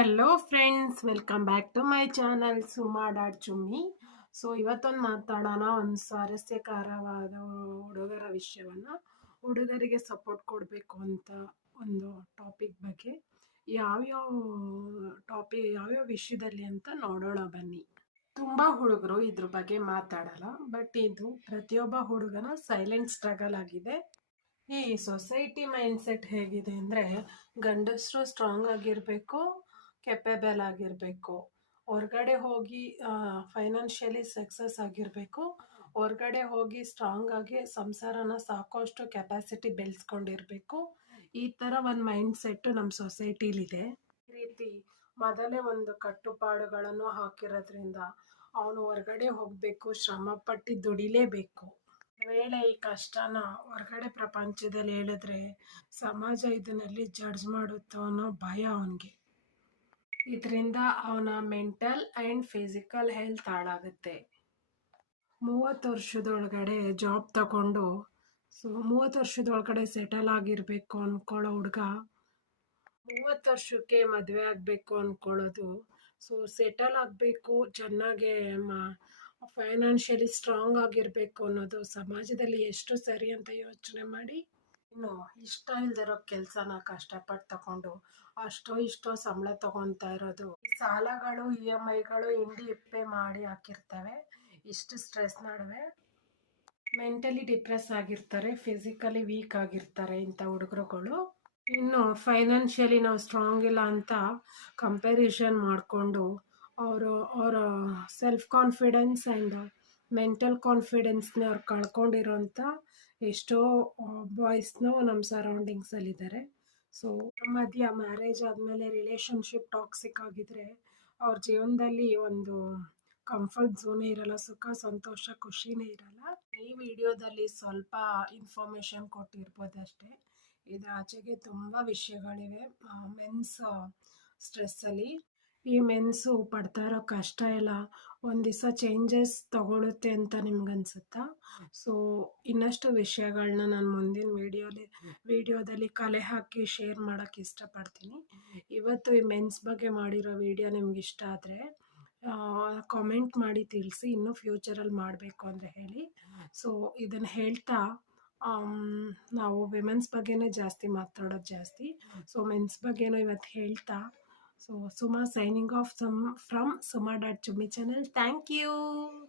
Hello friends welcome back to my channel Suma dot Chummi so ಇವತ್ತೊಂದು ಮಾತಾಡೋಣ. ಒಂದು ಸ್ವಾರಸ್ಯಕರವಾದ ಹುಡುಗರ ವಿಷಯವನ್ನು. ಹುಡುಗರಿಗೆ ಸಪೋರ್ಟ್ ಕೊಡಬೇಕು ಅಂತ ಒಂದು ಟಾಪಿಕ್ ಬಗ್ಗೆ. ಯಾವ್ಯಾವ ಟಾಪಿಕ್ ಯಾವ್ಯಾವ ವಿಷಯದಲ್ಲಿ ಅಂತ ನೋಡೋಣ ಬನ್ನಿ. ತುಂಬ ಹುಡುಗರು ಇದ್ರ ಬಗ್ಗೆ ಮಾತಾಡಲ್ಲ ಬಟ್ ಇದು ಪ್ರತಿಯೊಬ್ಬ ಹುಡುಗನ ಸೈಲೆಂಟ್ ಸ್ಟ್ರಗಲ್ ಆಗಿದೆ. ಈ ಸೊಸೈಟಿ ಮೈಂಡ್ಸೆಟ್ ಹೇಗಿದೆ ಅಂದರೆ ಗಂಡಸರು ಸ್ಟ್ರಾಂಗ್ ಆಗಿರಬೇಕು ಕೆಪೇಬಲ್ ಆಗಿರಬೇಕು. ಹೊರಗಡೆ ಹೋಗಿ ಫೈನಾನ್ಷಿಯಲಿ ಸಕ್ಸಸ್ ಆಗಿರಬೇಕು. ಹೊರ್ಗಡೆ ಹೋಗಿ ಸ್ಟ್ರಾಂಗ್ ಆಗಿ ಸಂಸಾರನ ಸಾಕೋಷ್ಟು ಕೆಪಾಸಿಟಿ ಬೆಳೆಸ್ಕೊಂಡಿರಬೇಕು. ಈ ಥರ ಒಂದು ಮೈಂಡ್ ಸೆಟ್ಟು ನಮ್ಮ ಸೊಸೈಟಿಲಿದೆ ಈ ರೀತಿ ಮೊದಲೇ ಒಂದು ಕಟ್ಟುಪಾಡುಗಳನ್ನು ಹಾಕಿರೋದ್ರಿಂದ ಅವನು ಹೊರಗಡೆ ಹೋಗಬೇಕು, ಶ್ರಮಪಟ್ಟು ದುಡಿಲೇಬೇಕು. ವೇಳೆ ಈ ಕಷ್ಟನ ಹೊರಗಡೆ ಪ್ರಪಂಚದಲ್ಲಿ ಹೇಳಿದ್ರೆ ಸಮಾಜ ಇದನ್ನಲ್ಲಿ ಜಡ್ಜ್ ಮಾಡುತ್ತೋ ಅನ್ನೋ ಭಯ ಅವನಿಗೆ. ಇದರಿಂದ ಅವನ ಮೆಂಟಲ್ ಆ್ಯಂಡ್ ಫಿಸಿಕಲ್ ಹೆಲ್ತ್ ಹಾಳಾಗುತ್ತೆ. ಮೂವತ್ತು ವರ್ಷದೊಳಗಡೆ ಜಾಬ್ ತಗೊಂಡು, ಸೊ ಮೂವತ್ತು ವರ್ಷದೊಳಗಡೆ ಸೆಟಲ್ ಆಗಿರಬೇಕು ಅಂದ್ಕೊಳ್ಳೋ ಹುಡುಗ, ಮೂವತ್ತು ವರ್ಷಕ್ಕೆ ಮದುವೆ ಆಗಬೇಕು ಅಂದ್ಕೊಳ್ಳೋದು ಸೊ ಸೆಟಲ್ ಆಗಬೇಕು, ಚೆನ್ನಾಗೆ ಫೈನಾನ್ಷಿಯಲಿ ಸ್ಟ್ರಾಂಗ್ ಆಗಿರಬೇಕು ಅನ್ನೋದು ಸಮಾಜದಲ್ಲಿ ಎಷ್ಟು ಸರಿ ಅಂತ ಯೋಚನೆ ಮಾಡಿ ಇನ್ನು ಇಷ್ಟ ಇಲ್ದಿರೋ ಕೆಲಸನ ಕಷ್ಟಪಟ್ಟು ತಗೊಂಡು ಅಷ್ಟೋ ಇಷ್ಟೋ ಸಂಬಳ ತಗೊತಾ ಇರೋದು. ಸಾಲಗಳು, ಇ ಎಂ ಐಗಳು ಇಂಡಿ ಇಪ್ಪೆ ಮಾಡಿ ಹಾಕಿರ್ತವೆ. ಇಷ್ಟು ಸ್ಟ್ರೆಸ್ ನಡುವೆ ಮೆಂಟಲಿ ಡಿಪ್ರೆಸ್ ಆಗಿರ್ತಾರೆ, ಫಿಸಿಕಲಿ ವೀಕ್ ಆಗಿರ್ತಾರೆ ಇಂಥ ಹುಡುಗರುಗಳು. ಇನ್ನು ಫೈನಾನ್ಷಿಯಲಿ ನಾವು ಸ್ಟ್ರಾಂಗ್ ಇಲ್ಲ ಅಂತ ಕಂಪ್ಯಾರಿಷನ್ ಮಾಡಿಕೊಂಡು ಅವರು, ಅವರ ಸೆಲ್ಫ್ ಕಾನ್ಫಿಡೆನ್ಸ್ ಆ್ಯಂಡ್ ಮೆಂಟಲ್ ಕಾನ್ಫಿಡೆನ್ಸ್ನ ಅವ್ರು ಕಳ್ಕೊಂಡಿರೋಂಥ ಎಷ್ಟೋ ಬಾಯ್ಸ್ನೂ ನಮ್ಮ ಸರೌಂಡಿಂಗ್ಸಲ್ಲಿದ್ದಾರೆ ಸೊ ಮಧ್ಯ ಮ್ಯಾರೇಜ್ ಆದಮೇಲೆ ರಿಲೇಷನ್ಶಿಪ್ ಟಾಕ್ಸಿಕ್ ಆಗಿದ್ರೆ ಅವ್ರ ಜೀವನದಲ್ಲಿ ಒಂದು ಕಂಫರ್ಟ್ ಝೋನೇ ಇರಲ್ಲ, ಸುಖ, ಸಂತೋಷ, ಖುಷಿನೇ ಇರಲ್ಲ. ಈ ವಿಡಿಯೋದಲ್ಲಿ ಸ್ವಲ್ಪ ಇನ್ಫಾರ್ಮೇಷನ್ ಕೊಟ್ಟಿರ್ಬೋದು ಅಷ್ಟೇ. ಇದು ಆಚೆಗೆ ತುಂಬ ವಿಷಯಗಳಿವೆ ಮೆನ್ಸ್ ಸ್ಟ್ರೆಸ್ಸಲ್ಲಿ ಈ ಮೆನ್ಸು ಪಡ್ತಾ ಇರೋ ಕಷ್ಟ ಎಲ್ಲ ಒಂದು ದಿವಸ ಚೇಂಜಸ್ ತಗೊಳುತ್ತೆ ಅಂತ ನಿಮ್ಗನ್ಸುತ್ತಾ? ಸೊ ಇನ್ನಷ್ಟು ವಿಷಯಗಳನ್ನ ನಾನು ಮುಂದಿನ ವೀಡಿಯೋಲಿ, ವಿಡಿಯೋದಲ್ಲಿ ಕಲೆ ಹಾಕಿ ಶೇರ್ ಮಾಡೋಕ್ಕೆ ಇಷ್ಟಪಡ್ತೀನಿ. ಇವತ್ತು ಈ ಮೆನ್ಸ್ ಬಗ್ಗೆ ಮಾಡಿರೋ ವಿಡಿಯೋ ನಿಮ್ಗೆ ಇಷ್ಟ ಆದರೆ ಕಾಮೆಂಟ್ ಮಾಡಿ ತಿಳಿಸಿ, ಇನ್ನೂ ಫ್ಯೂಚರಲ್ಲಿ ಮಾಡಬೇಕು ಅಂತ ಹೇಳಿ. ಸೊ ಇದನ್ನು ಹೇಳ್ತಾ ನಾವು ವಿಮೆನ್ಸ್ ಬಗ್ಗೆನೇ ಜಾಸ್ತಿ ಮಾತಾಡೋದು ಜಾಸ್ತಿ. ಸೊ ಮೆನ್ಸ್ ಬಗ್ಗೆನೂ ಇವತ್ತು ಹೇಳ್ತಾ So Suma signing off from, from Suma.Chummi channel. Thank you.